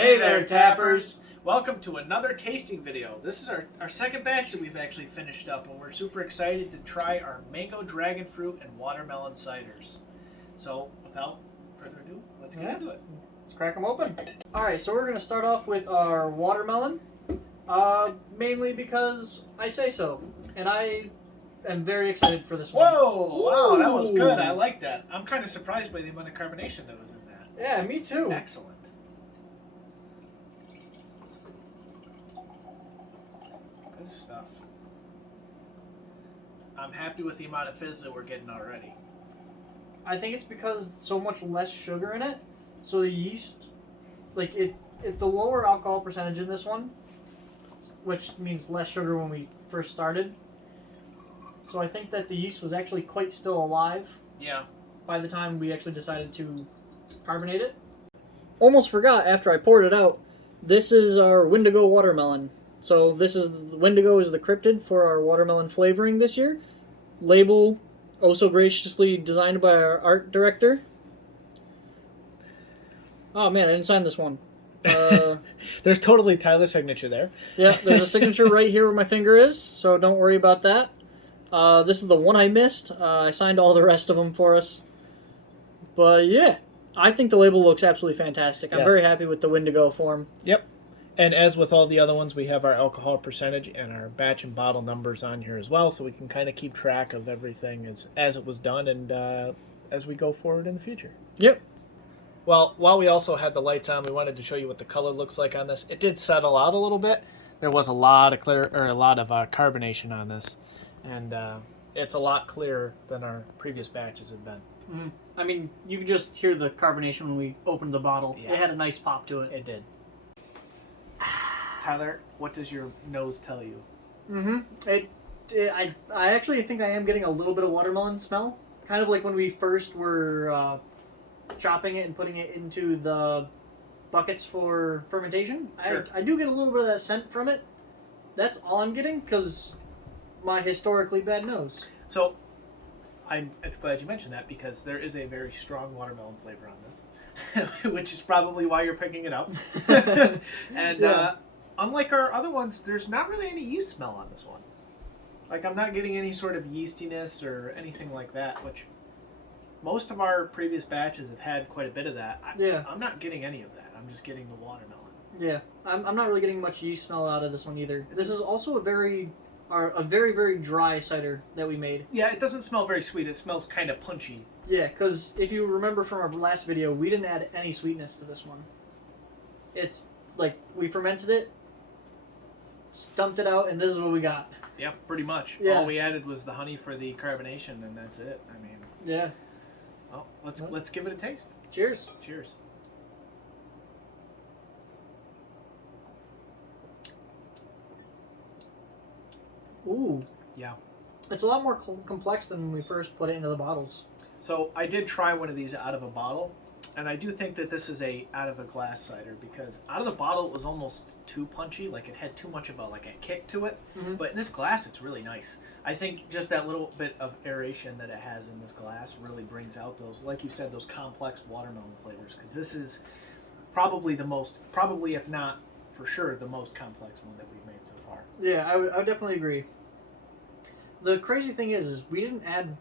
Hey there, tappers! Welcome to another tasting video. This is our second batch that we've actually finished up, and we're super excited to try our mango, dragon fruit, and watermelon ciders. So, without further ado, let's get into it. Let's crack them open. Alright, so we're going to start off with our watermelon, mainly because I say so, and I am very excited for this one. Whoa! Wow, that was good. I like that. I'm kind of surprised by the amount of carbonation that was in that. Yeah, me too. Excellent. Good stuff. I'm happy with the amount of fizz that we're getting already. I think it's because so much less sugar in it, so the yeast, like the lower alcohol percentage in this one, which means less sugar when we first started. So I think that the yeast was actually quite still alive. Yeah. By the time we actually decided to carbonate it. Almost forgot after I poured it out. This is our Wendigo watermelon. So this is Wendigo is the cryptid for our watermelon flavoring this year. Label oh so graciously designed by our art director. Oh man, I didn't sign this one. There's totally Tyler's signature there. Yeah, there's a signature right here where my finger is, so don't worry about that. This is the one I missed. I signed all the rest of them for us. But yeah, I think the label looks absolutely fantastic. I'm very happy with the Wendigo form. Yep. And as with all the other ones, we have our alcohol percentage and our batch and bottle numbers on here as well, so we can kind of keep track of everything as it was done and as we go forward in the future. Yep. Well, while we also had the lights on, we wanted to show you what the color looks like on this. It did settle out a little bit. There was a lot of carbonation on this, and it's a lot clearer than our previous batches have been. Mm-hmm. I mean, you could just hear the carbonation when we opened the bottle. Yeah. It had a nice pop to it. It did. Tyler, what does your nose tell you? I actually think I am getting a little bit of watermelon smell. Kind of like when we first were chopping it and putting it into the buckets for fermentation. Sure. I do get a little bit of that scent from it. That's all I'm getting because my historically bad nose. So, it's glad you mentioned that because there is a very strong watermelon flavor on this, which is probably why you're picking it up. And yeah. Unlike our other ones, there's not really any yeast smell on this one. Like, I'm not getting any sort of yeastiness or anything like that, which most of our previous batches have had quite a bit of that. I'm not getting any of that. I'm just getting the watermelon. Yeah, I'm not really getting much yeast smell out of this one either. This is also a very, very dry cider that we made. Yeah, it doesn't smell very sweet. It smells kind of punchy. Yeah, because if you remember from our last video, we didn't add any sweetness to this one. It's like we fermented it, stumped it out, and this is what we got. Yeah, pretty much. Yeah. All we added was the honey for the carbonation, and that's it. I mean. Yeah. Well, let's give it a taste. Cheers. Cheers. Ooh. Yeah. It's a lot more complex than when we first put it into the bottles. So I did try one of these out of a bottle, and I do think that this is a out of a glass cider because out of the bottle it was almost too punchy, like it had too much of a kick to it. Mm-hmm. But in this glass it's really nice. I think just that little bit of aeration that it has in this glass really brings out those, like you said, those complex watermelon flavors because this is probably if not for sure, the most complex one that we've made so far. Yeah, I would definitely agree. The crazy thing is we didn't add,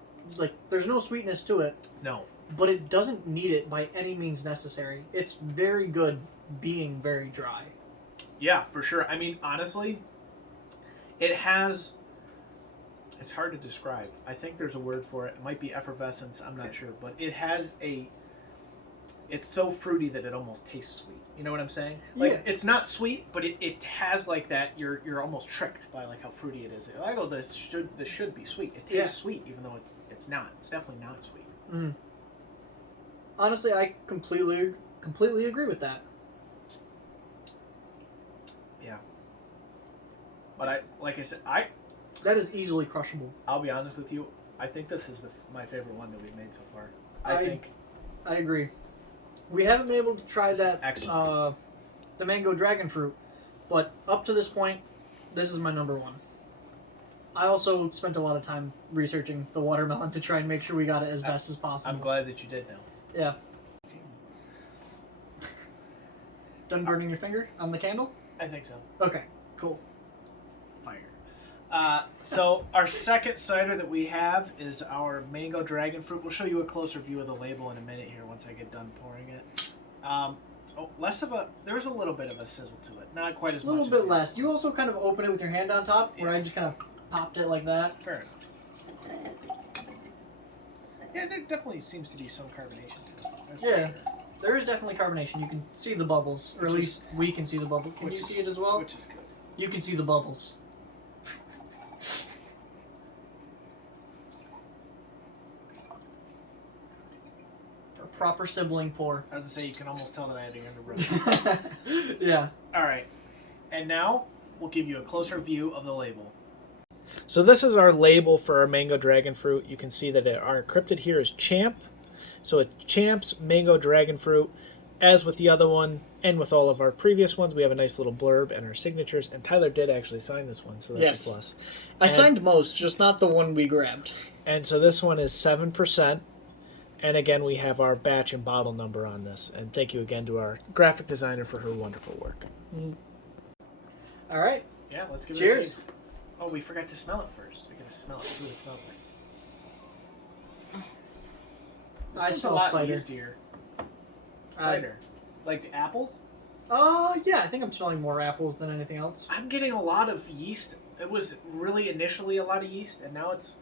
there's no sweetness to it. No. But it doesn't need it by any means necessary. It's very good being very dry. Yeah, for sure. I mean, honestly, it has... It's hard to describe. I think there's a word for it. It might be effervescence. I'm not sure. But it has a... It's so fruity that it almost tastes sweet. You know what I'm saying? It's not sweet, but it has that. You're almost tricked by how fruity it is. Like, oh, this should be sweet. It tastes sweet, even though it's not. It's definitely not sweet. Mm. Honestly, I completely agree with that. Yeah. But like I said, that is easily crushable. I'll be honest with you. I think this is my favorite one that we've made so far. I agree. We haven't been able to try the mango dragon fruit, but up to this point, this is my number one. I also spent a lot of time researching the watermelon to try and make sure we got it as best as possible. I'm glad that you did now. Yeah. Done burning your finger on the candle? I think so. Okay, cool. Fire. So our second cider that we have is our mango dragon fruit. We'll show you a closer view of the label in a minute here once I get done pouring it. There's a little bit of a sizzle to it. Not quite as much. A little bit less. You also kind of open it with your hand on top, where Yeah. I just kind of popped it like that. Fair enough. Yeah, there definitely seems to be some carbonation to it. That's for Yeah. sure. There is definitely carbonation. You can see the bubbles, or at Which least we can see the bubbles. Can you which is- see it as well? Which is good. You can see the bubbles. A proper sibling pour. I was gonna say you can almost tell that I had a younger brother. Yeah. All right, and now we'll give you a closer view of the label. So this is our label for our mango dragon fruit. You can see that our encrypted here is Champ. So it's Champ's mango dragon fruit. As with the other one, and with all of our previous ones, we have a nice little blurb and our signatures. And Tyler did actually sign this one, so that's Yes. a plus. I And- signed most, just not the one we grabbed. And so this one is 7%. And again, we have our batch and bottle number on this. And thank you again to our graphic designer for her wonderful work. All right. Yeah, let's give it Cheers. a taste. Oh, we forgot to smell it first. We gotta smell it. See what it smells like. This I one's smell a lot cider. yeastier. Cider. Like the apples? Yeah, I think I'm smelling more apples than anything else. I'm getting a lot of yeast. It was really initially a lot of yeast, and now it's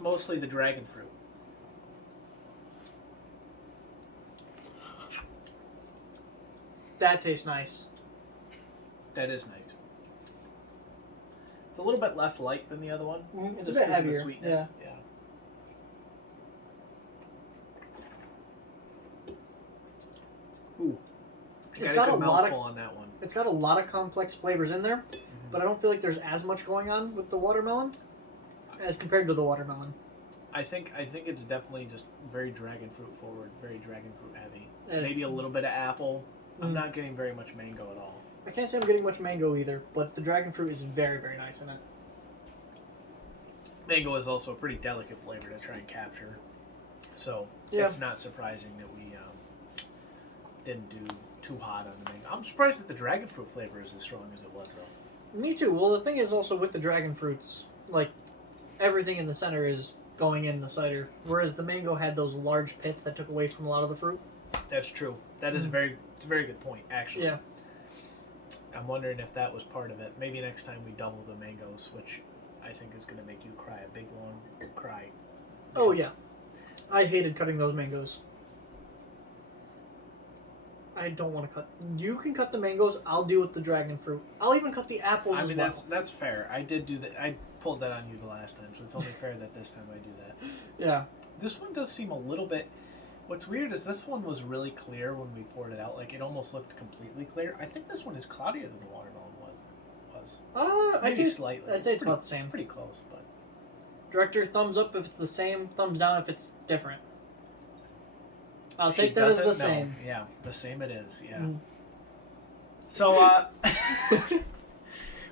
mostly the dragon fruit. That tastes nice. That is nice. It's a little bit less light than the other one. It's a just bit 'cause of the heavier. sweetness. Yeah. Ooh. It's got a good lot of- mouthful on that one. It's got a lot of complex flavors in there, but I don't feel like there's as much going on with the watermelon as compared to the watermelon. I think it's definitely just very dragon fruit forward, very dragon fruit heavy. And- Maybe a little bit of apple. I'm Mm. not getting very much mango at all. I can't say I'm getting much mango either, but the dragon fruit is very, very nice in it. Mango is also a pretty delicate flavor to try and capture, so Yeah. it's not surprising that we didn't do too hot on the mango. I'm surprised that the dragon fruit flavor is as strong as it was, though. Me too. Well, the thing is also with the dragon fruits, like everything in the center is going in the cider, whereas the mango had those large pits that took away from a lot of the fruit. That's true. That is it's a very good point, actually. Yeah. I'm wondering if that was part of it. Maybe next time we double the mangoes, which I think is going to make you cry a big long cry. Oh yeah, I hated cutting those mangoes. I don't want to cut. You can cut the mangoes. I'll deal with the dragon fruit. I'll even cut the apples I as mean, well. that's fair. I did do that. I pulled that on you the last time, so it's only fair that this time I do that. Yeah. This one does seem a little bit. What's weird is this one was really clear when we poured it out. Like it almost looked completely clear. I think this one is cloudier than the watermelon was. I'd Maybe say slightly. I'd say it's pretty, about the same. Pretty close, but Director, thumbs up if it's the same. Thumbs down if it's different. I'll She take that as doesn't the know. same. Yeah, the same it is. Yeah. Mm. So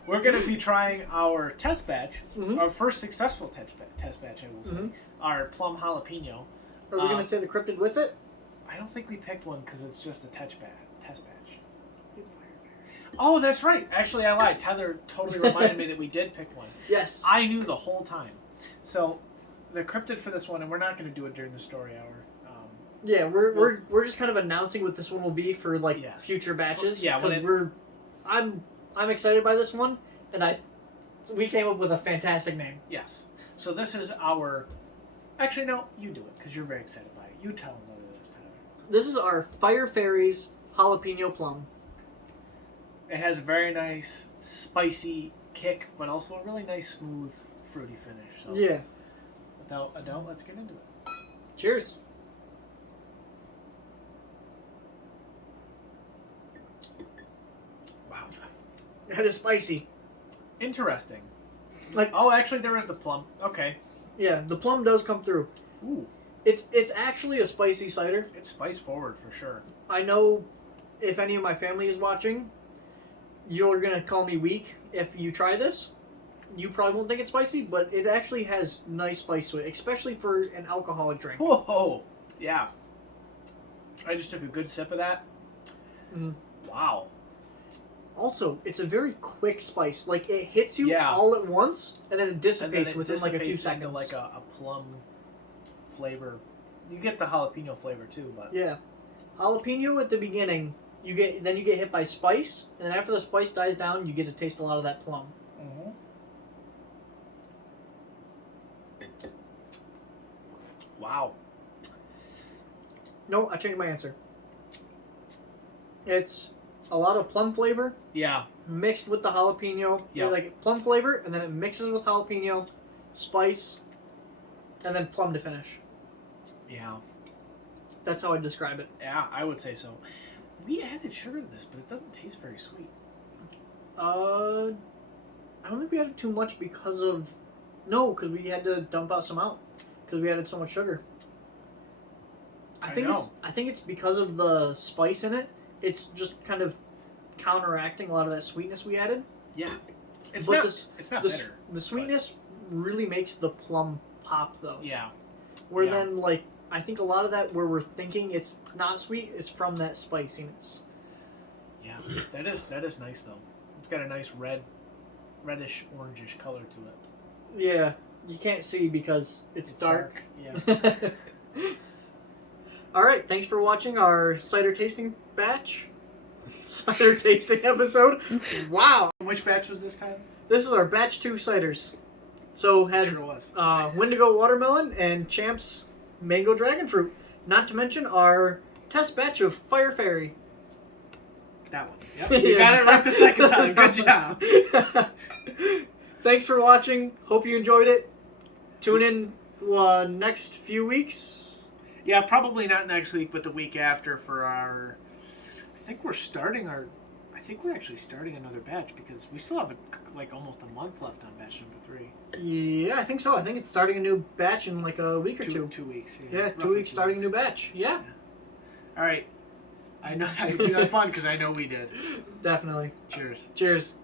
we're gonna be trying our test batch, Mhm. our first successful test batch. I will say, Mhm. our plum jalapeno. Are we gonna say the cryptid with it? I don't think we picked one because it's just a test batch. Oh, that's right. Actually, I lied. Tyler totally reminded me that we did pick one. Yes. I knew the whole time. So, the cryptid for this one, and we're not going to do it during the story hour. Yeah, we're just kind of announcing what this one will be for like Yes. future batches. Yeah, because I'm excited by this one, and we came up with a fantastic name. Yes. So this is our. Actually, no, you do it because you're very excited by it. You tell them what it is, Tyler. This is our Fire Fairies Jalapeno Plum. It has a very nice spicy kick, but also a really nice smooth fruity finish. So Yeah. without a doubt, let's get into it. Cheers. Wow. That is spicy. Interesting. Like, Oh, actually, there is the plum. Okay. yeah, the plum does come through. Ooh, It's actually a spicy cider. it's spice forward for sure. I know if any of my family is watching, you're gonna call me weak if you try this. You probably won't think it's spicy, but it actually has nice spice to it, especially for an alcoholic drink. Whoa, yeah. I just took a good sip of that. Mm. Wow. Also, it's a very quick spice. Like, it hits you Yeah. all at once, and then it And dissipates then it within like a few dissipates into, seconds. like a plum flavor. You get the jalapeno flavor too, but Yeah. Jalapeno at the beginning, then you get hit by spice, and then after the spice dies down, you get to taste a lot of that plum. Mm-hmm. Wow. No, I changed my answer. It's a lot of plum flavor Yeah. mixed with the jalapeno. Yeah. Like plum flavor, and then it mixes with jalapeno, spice, and then plum to finish. Yeah. That's how I describe it. Yeah, I would say so. We added sugar to this, but it doesn't taste very sweet. I don't think we added too much because we had to dump out some out because we added so much sugar. I think it's because of the spice in it. It's just kind of counteracting a lot of that sweetness we added. Yeah. It's But not the, bitter. The sweetness really makes the plum pop, though. Yeah. Where Yeah. then, like, I think a lot of that where we're thinking it's not sweet is from that spiciness. Yeah. That is nice though. It's got a nice reddish orangish color to it. Yeah, you can't see because it's dark. Yeah. All right, thanks for watching our cider tasting batch. Cider tasting episode. Wow. Which batch was this time? This is our batch 2 ciders. So had Sure was. Wendigo watermelon and Champ's mango dragon fruit. Not to mention our test batch of Fire Fairy. That one. Yep. You got it right the second time. Good job. Thanks for watching. Hope you enjoyed it. Tune in next few weeks. Yeah, probably not next week, but the week after for our. I think we're actually starting another batch because we still have like almost a month left on batch number 3. Yeah, I think so. I think it's starting a new batch in like a week or two. 2 weeks. Yeah, 2 weeks starting a new batch. Yeah. All right. I know you had fun because I know we did. Definitely. Cheers. Cheers.